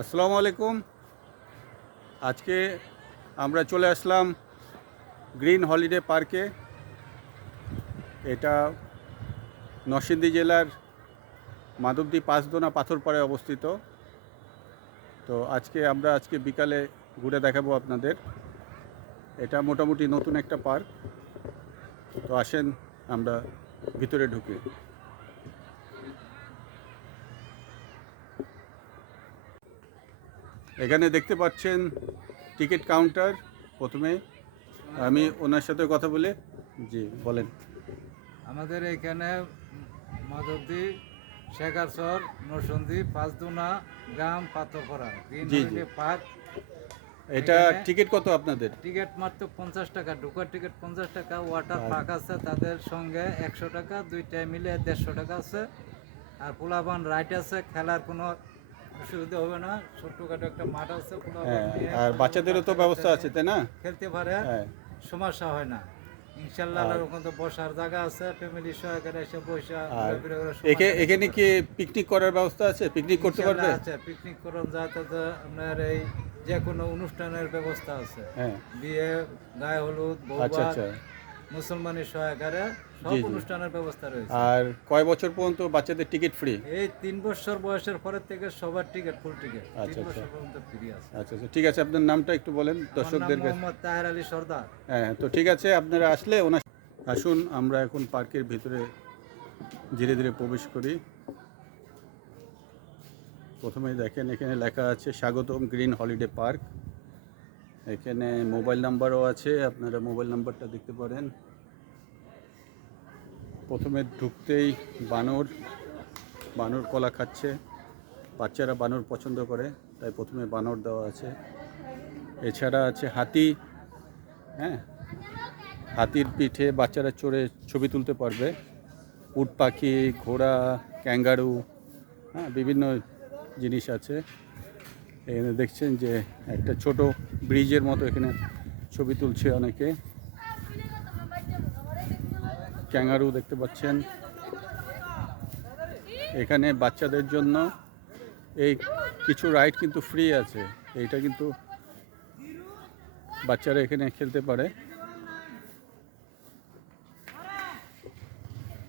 আসসালামু আলাইকুম। আজকে আমরা চলে আসলাম গ্রিন হলিডে পার্কে। এটা নরসিংদী জেলার মাধবদী পাঁচদোনা পাথরপাড়ায় অবস্থিত। তো আজকে বিকালে ঘুরে দেখাবো আপনাদের। এটা মোটামুটি নতুন একটা পার্ক। তো আসেন আমরা ভিতরে ঢুকি। এখানে দেখতে পাচ্ছেন টিকিট কাউন্টার। প্রথমে আমি ওনার সাথে কথা বলে জি বলেন। আমাদের এখানে মাধবদী, শেখারচর, নরসিংদী, পাঁচদোনা গ্রাম, পাথরপাড়া গ্রিন জি জি, হলিডে পার্ক। এটা এখানে টিকিট কত আপনাদের? টিকিট মাত্র 50 টাকা, ঢোকার টিকিট 50 টাকা। ওয়াটার আর পার্ক আছে তাদের সঙ্গে 100 টাকা, দুইটাই মিলে 150 টাকা আছে। আর পোলাবান রাইড আছে, খেলার কোনো অসুবিধা হবে না। ছোট্টখাটো একটা মাঠ আছে, পোলাবান হ্যাঁ, নিয়ে আর বাচ্চাদেরও তো বাচ্চা ব্যবস্থা কাচ্চা আছে, নিয়ে তাই না? খেলতে পারে, হ্যাঁ। সমস্যা হয় না ইনশাল্লাহ। আর ওখানে তো বসার জায়গা আছে, ফ্যামিলি সহকারে এসে বসে আর ঘোরাফেরা করে সময় কাটাতে এখানে পারে। কি পিকনিক করার ব্যবস্থা আছে? পিকনিক করতে ইনশাল্লাহ পারবে? আছে, পিকনিক করুন যাতে আপনার এই যে কোনো অনুষ্ঠানের ব্যবস্থা আছে। হ্যাঁ। বিয়ে, গায়ে হলুদ, আচ্ছা বৌভাত, আচ্ছা। মুসলমানি সহকারে সব জি জি। অনুষ্ঠানের ব্যবস্থা রয়েছে। আর কয় বছর পর্যন্ত বাচ্চাদের টিকিট ফ্রি? এই 3 বছর বয়সের পরের থেকে সবার টিকিট, ফুল টিকিট তিন আচ্ছা আচ্ছা। বছর পর্যন্ত ফ্রি আছে। আচ্ছা আচ্ছা, ঠিক আছে। আপনার নামটা একটু বলেন আমার নাম দর্শকদের কাছে। মোহাম্মদ তাহের আলী সর্দার। হ্যাঁ, তো ঠিক আছে, আপনারা আসলে ওনার আসুন। আমরা এখন পার্কের ভিতরে ধীরে ধীরে প্রবেশ করি। প্রথমেই দেখেন এখানে লেখা আছে স্বাগতম গ্রিন হলিডে পার্ক। এখানে মোবাইল নাম্বারও আছে, আপনারা মোবাইল নাম্বারটা দেখতে পারেন। প্রথমে ঢুকতেই বানর বানর কলা খাচ্ছে। বাচ্চারা বানর পছন্দ করে, তাই প্রথমে বানর দেওয়া আছে। এছাড়া আছে হাতি। হ্যাঁ, হাতির পিঠে বাচ্চারা চড়ে ছবি তুলতে পারবে। উট পাখি, ঘোড়া, ক্যাঙ্গারু, হ্যাঁ, বিভিন্ন জিনিস আছে। এখানে দেখছেন যে একটা ছোট ব্রিজের মতো এখানে ছবি তুলছে অনেকে। ক্যাঙ্গারু দেখতে পাচ্ছেন। এখানে বাচ্চাদের জন্য এই কিছু রাইড কিন্তু ফ্রি আছে। এইটা কিন্তু বাচ্চারা এখানে খেলতে পারে।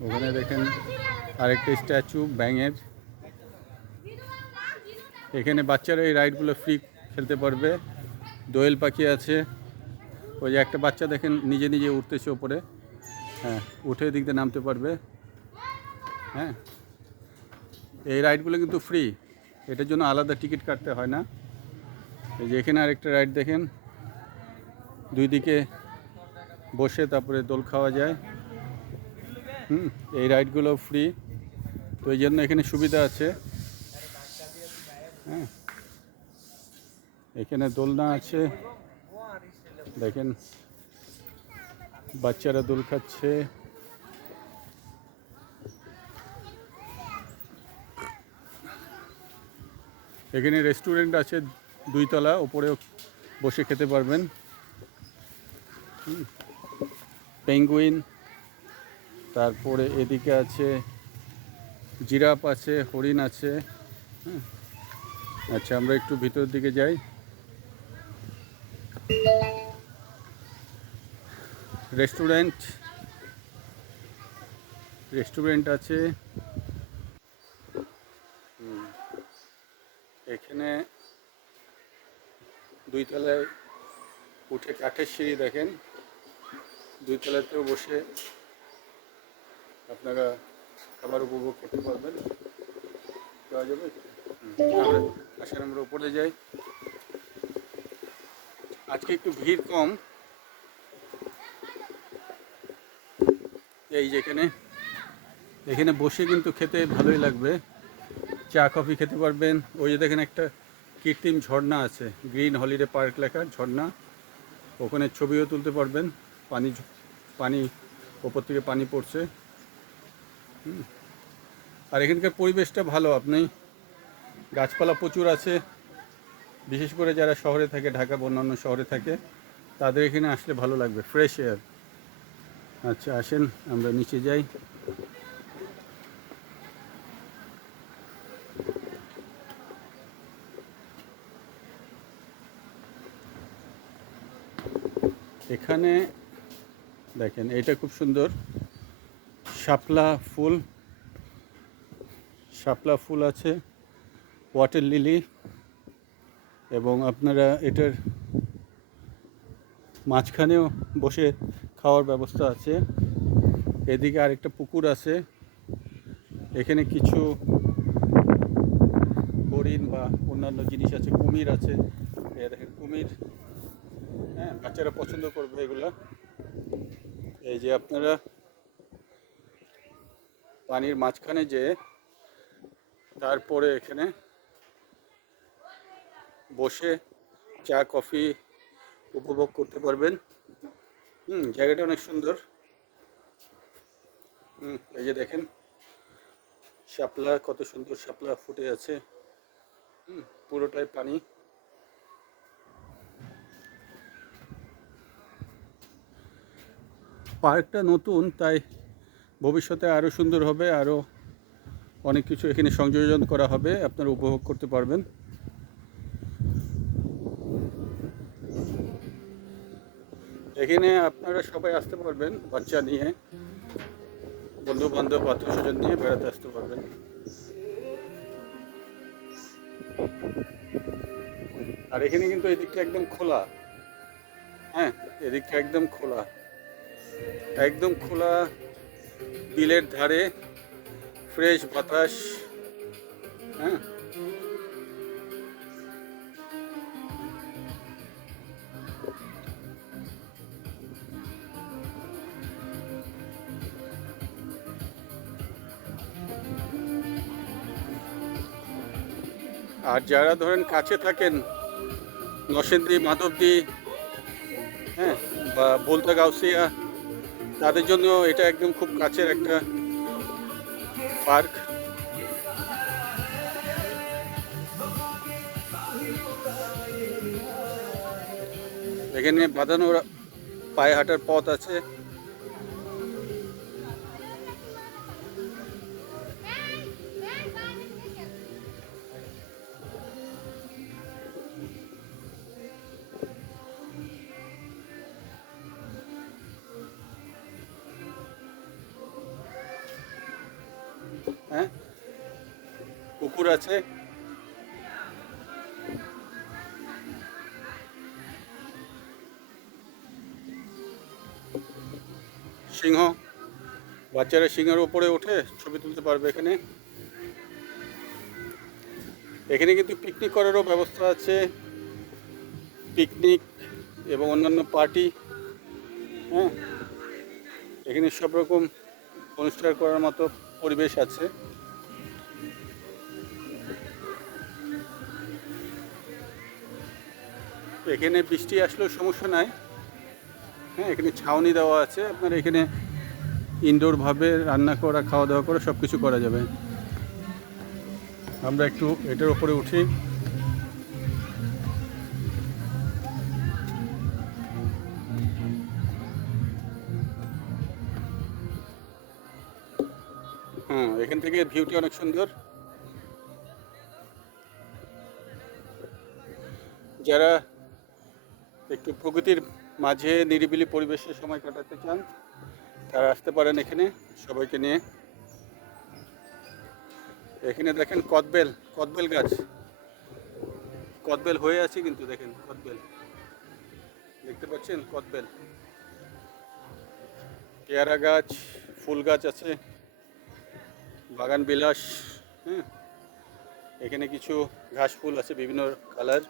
ওখানে দেখেন আরেকটা স্ট্যাচু ব্যাঙের। এখানে বাচ্চারা এই রাইডগুলো ফ্রি খেলতে পারবে। দোয়েল পাখি আছে। ওই যে একটা বাচ্চা দেখেন নিজে নিজে উঠতেছে ওপরে। হ্যাঁ, উঠে দিক দিয়ে নামতে পারবে। হ্যাঁ, এই রাইডগুলো কিন্তু ফ্রি, এটার জন্য আলাদা টিকিট কাটতে হয় না। এই যে এখানে আরেকটা রাইড দেখেন, দুই দিকে বসে তারপরে দোল খাওয়া যায়। এই রাইডগুলো ফ্রি, তো এই জন্য এখানে সুবিধা আছে। হ্যাঁ, এখানে দোলনা আছে, দেখেন বাচ্চারা দোল খাচ্ছে। এখানে রেস্টুরেন্ট আছে, 2 তলা, ওপরেও বসে খেতে পারবেন। পেঙ্গুইন, তারপরে এদিকে আছে জিরাফ আছে, হরিণ আছে। হ্যাঁ, আচ্ছা, আমরা একটু ভিতরের দিকে যাই। রেস্টুরেন্ট রেস্টুরেন্ট আছে। এখানে 2 তলায় উঠে কাঠের সিঁড়ি দেখেন, 2 তলাতেও বসে আপনারা খাবার উপভোগ করতে পারবেন। যাওয়া যাবে? আমরা আসলে আমরা উপরে যাই। আজকে একটু ভিড় কম। এই যেখানে এখানে বসে কিন্তু খেতে ভালোই লাগবে। চা কফি খেতে পারবেন। ওই যে দেখেন একটা কৃত্রিম ঝর্ণা আছে, গ্রিন হলিডে পার্ক লেখা ঝর্ণা। ওখানে ছবিও তুলতে পারবেন। পানি পানি ওপর থেকে পানি পড়ছে। আর এখানকার পরিবেশটা ভালো, আপনি গাছপালা প্রচুর আছে। বিশেষ করে যারা শহরে থাকে, ঢাকা বা অন্যান্য শহরে থাকে, তাদের এখানে আসলে ভালো লাগবে, ফ্রেশ এয়ার। আচ্ছা, আসেন আমরা নিচে যাই। এখানে দেখেন এটা খুব সুন্দর, শাপলা ফুল, শাপলা ফুল আছে, ওয়াটার লিলি, এবং আপনারা এটার মাঝখানেও বসে খাওয়ার ব্যবস্থা আছে। এদিকে আরেকটা পুকুর আছে, এখানে কিছু হরিণ বা অন্যান্য জিনিস আছে, কুমির আছে, দেখেন কুমির, হ্যাঁ বাচ্চারা পছন্দ করবে এগুলা। এই যে আপনারা পানির মাঝখানে যে তারপরে এখানে বসে চা কফি উপভোগ করতে পারবেন। জায়গাটা অনেক সুন্দর। এই যে দেখেন শাপলা, কত সুন্দর শাপলা ফুটে আছে, পুরোটাই পানি। পার্কটা নতুন, তাই ভবিষ্যতে আরও সুন্দর হবে, আরও অনেক কিছু এখানে সংযোজন করা হবে, আপনারা উপভোগ করতে পারবেন। এখানে আপনারা সবাই আসতে পারবেন, বাচ্চা নিয়ে, বন্ধু বান্ধব আত্মীয় স্বজন নিয়ে বেড়াতে আসতে পারবেন। আর এখানে কিন্তু এদিকটা একদম খোলা, হ্যাঁ এদিকটা একদম খোলা, একদম খোলা, বিলের ধারে ফ্রেশ বাতাস, হ্যাঁ আর যারা ধরেন কাছে থাকেন, নরসিংদী, মাধবদী, হ্যাঁ বা ভোলতা গাউসিয়া, তাদের জন্য এটা একদম খুব কাছের একটা পার্ক। এখানে বাঁধানো পায়ে হাঁটার পথ আছে। হ্যাঁ পুকুর আছে, সিংহ, বাচ্চারা সিংহের উপরে উঠে ছবি তুলতে পারবে এখানে। এখানে কিন্তু পিকনিক করারও ব্যবস্থা আছে, পিকনিক এবং অন্যান্য পার্টি, হ্যাঁ এখানে সব রকম অনুষ্ঠান করার মতো পরিবেশ আছে। এখানে বৃষ্টি আসলেও সমস্যা নাই, হ্যাঁ এখানে ছাউনি দেওয়া আছে, আপনার এখানে ইনডোরভাবে রান্না করা, খাওয়া দাওয়া করা সব কিছু করা যাবে। আমরা একটু এটার উপরে উঠি। এখান থেকে ভিউটি অনেক সুন্দর। যারা একটু প্রকৃতির মাঝে নিরিবিলি পরিবেশে সময় কাটাতে চান, তারা আসতে পারেন এখানে সবাইকে নিয়ে। এখানে দেখেন কদবেল, কদবেল গাছ, কদবেল হয়ে আছে কিন্তু দেখেন কদবেল, দেখতে পাচ্ছেন কদবেল, পেয়ারা গাছ, ফুল গাছ আছে, বাগান বিলাস, হ্যাঁ এখানে কিছু ঘাস ফুল আছে বিভিন্ন কালার।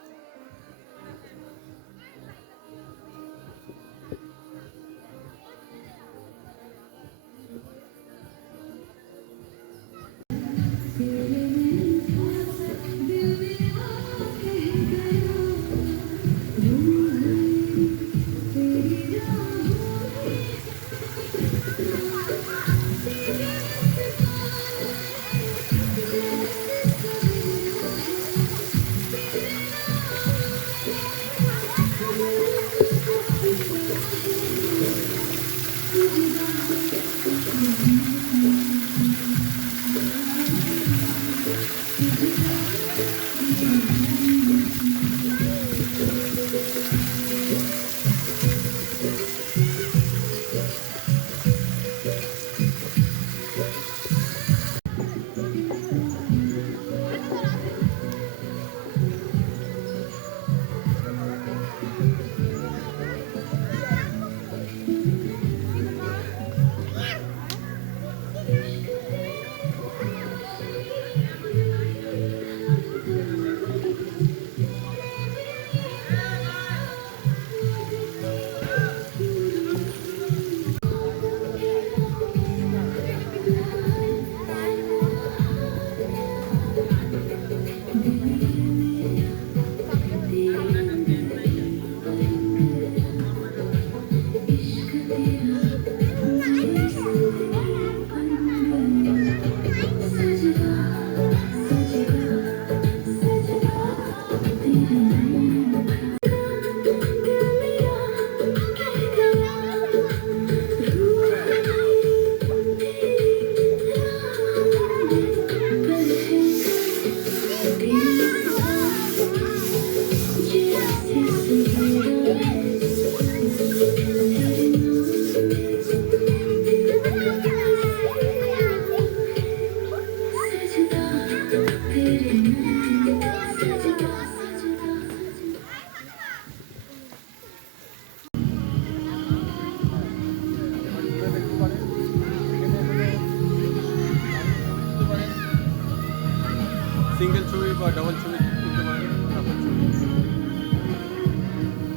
ছবি বা ডাবল ছবি তুলতে পারেন, কাপড় ছবি।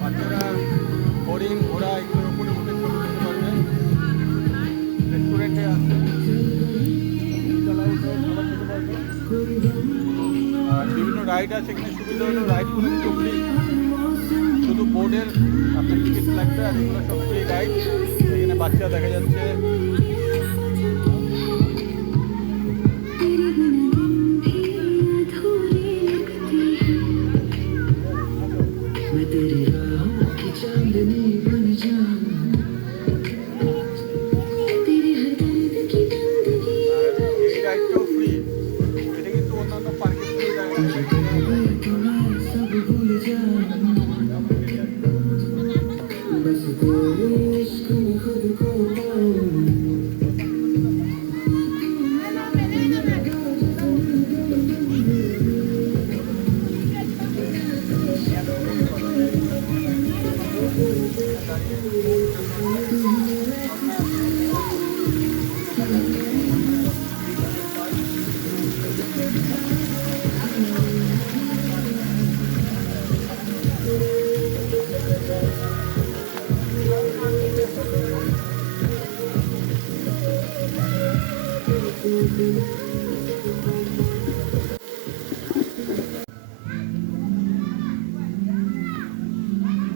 বাচ্চারা হরিণ ঘোড়া এগুলোর উপরে উঠে ছবি তুলতে পারবে। রেস্টুরেন্টে আছে, উঠে খাবার খেতে পারবে। আর বিভিন্ন রাইড আছে, এখানে সুবিধা হলো রাইডগুলো কিন্তু ফ্রি, শুধু বোর্ডের আপনার টিকিট লাগবে, আর এগুলো সব ফ্রি রাইড। এখানে বাচ্চা দেখা যাচ্ছে। এই রাইডটাও ফ্রি, এটা কিন্তু অন্যান্য পার্কে ফ্রি রাইড।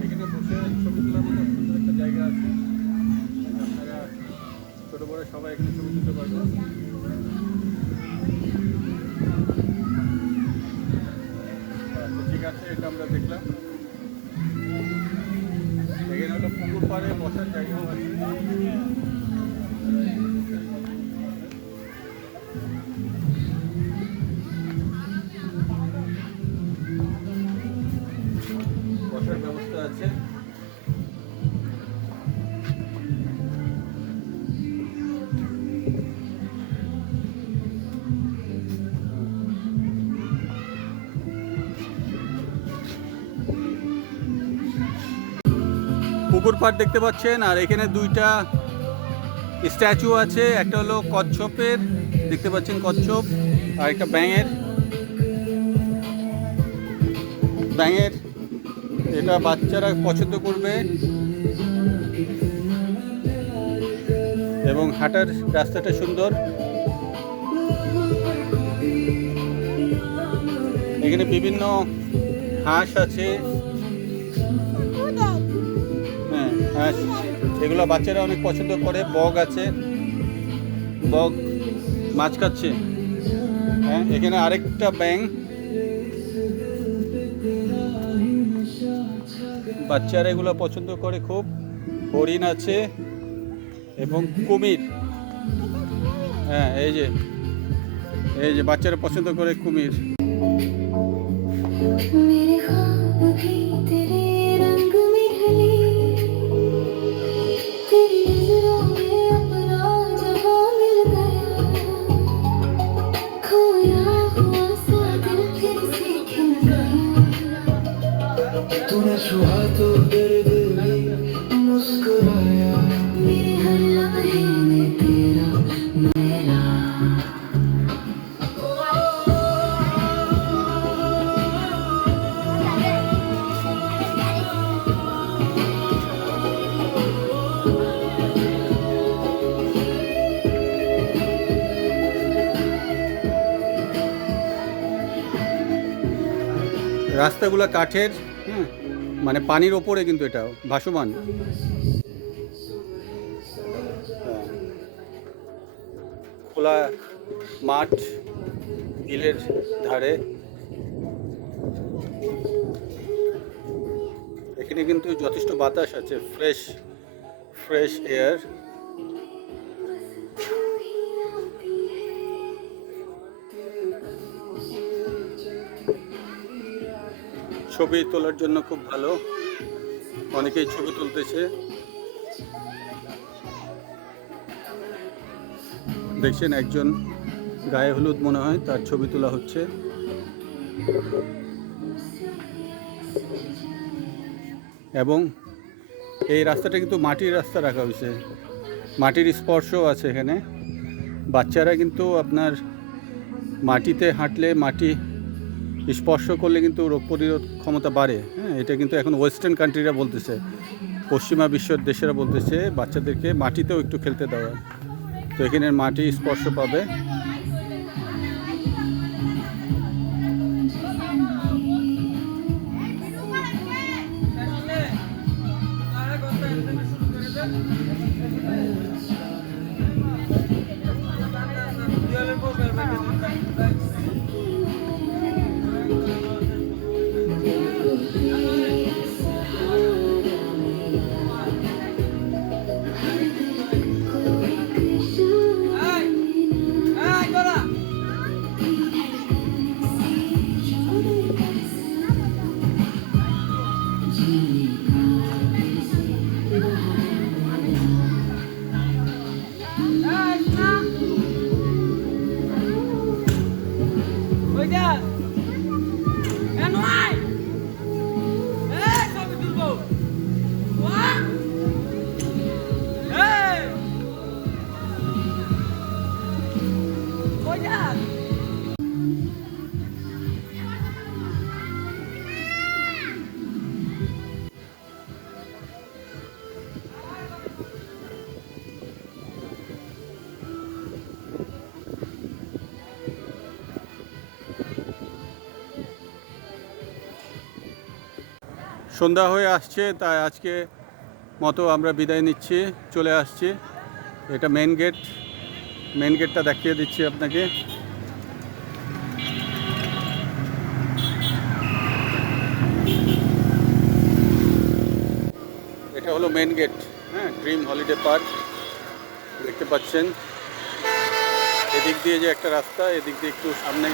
এখানে বসে ছবি তোলার মতো সুন্দর একটা জায়গা আছে, আপনারা ছোটো বড়ো সবাই এখানে ছবি তুলতে পারবেন। আচ্ছা, ঠিক আছে, এটা আমরা দেখলাম। এখানে হলো পুকুর পাড়ে বসার জায়গাও আছে। বসার ব্যবস্থা আছে। পুকুর পাড় দেখতে পাচ্ছেন, আর এখানে দুইটা স্ট্যাচু আছে, একটা হলো কচ্ছপের, দেখতে পাচ্ছেন কচ্ছপ, আর একটা ব্যাঙের। এটা বাচ্চারা পছন্দ করবে, এবং হাঁটার রাস্তাটা সুন্দর। এখানে বিভিন্ন হাঁস আছে, হ্যাঁ হাঁস, এগুলো বাচ্চারা অনেক পছন্দ করে। বক আছে, বক মাছ খাচ্ছে। হ্যাঁ, এখানে আরেকটা ব্যাঙ, বাচ্চারা এগুলো পছন্দ করে খুব। হরিণ আছে এবং কুমির। হ্যাঁ, এই যে বাচ্চারা পছন্দ করে কুমির। मेरे ख्वाब भी तेरे रंग में ढले, तेरी नजरों में अपना जहां मिल गया, खोया हुआ सा दिल फिर से खिल गया, तूने छुआ तो दर्द में मुस्कुराया, मेरे हर लम्हे में तेरा मेरा। রাস্তাগুলো কাঠের, হ্যাঁ, মানে পানির ওপরে কিন্তু এটা ভাসমান। খোলা মাঠ, বিলের ধারে। এখানে কিন্তু যথেষ্ট বাতাস আছে, ফ্রেশ এয়ার। ছবি তোলার জন্য খুব ভালো, অনেকেই ছবি তুলতেছে। দেখছেন একজন গায়ে হলুদ মনে হয়, তার ছবি তোলা হচ্ছে। এবং এই রাস্তাটা কিন্তু মাটির রাস্তা রাখা হয়েছে, মাটির স্পর্শও আছে এখানে। বাচ্চারা কিন্তু আপনার মাটিতে হাঁটলে মাটি স্পর্শ করলে কিন্তু রোগ প্রতিরোধ ক্ষমতা বাড়ে। হ্যাঁ, এটা কিন্তু এখন ওয়েস্টার্ন কান্ট্রিরা বলতেছে, পশ্চিমা বিশ্বের দেশেরা বলতেছে বাচ্চাদেরকে মাটিতেও একটু খেলতে দেওয়া। তো এখানে মাটি স্পর্শ পাবে। সন্ধ্যা হয়ে আসছে, তাই আজকে মতো আমরা বিদায় নিচ্ছি, চলে আসছি। এটা মেন গেট, মেন গেটটা দেখিয়ে দিচ্ছি আপনাকে। এটা হলো মেন গেট, হ্যাঁ, ড্রিম হলিডে পার্ক দেখতে পাচ্ছেন। এদিক দিয়ে যে একটা রাস্তা, এদিক দিয়ে একটু সামনে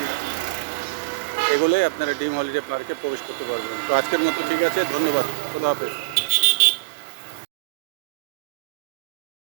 এগোলে আপনারা ড্রিম হলিডে পার্কে প্রবেশ করতে পারবেন। তো আজকের মতো ঠিক আছে, ধন্যবাদ, খোদা হাফেজ।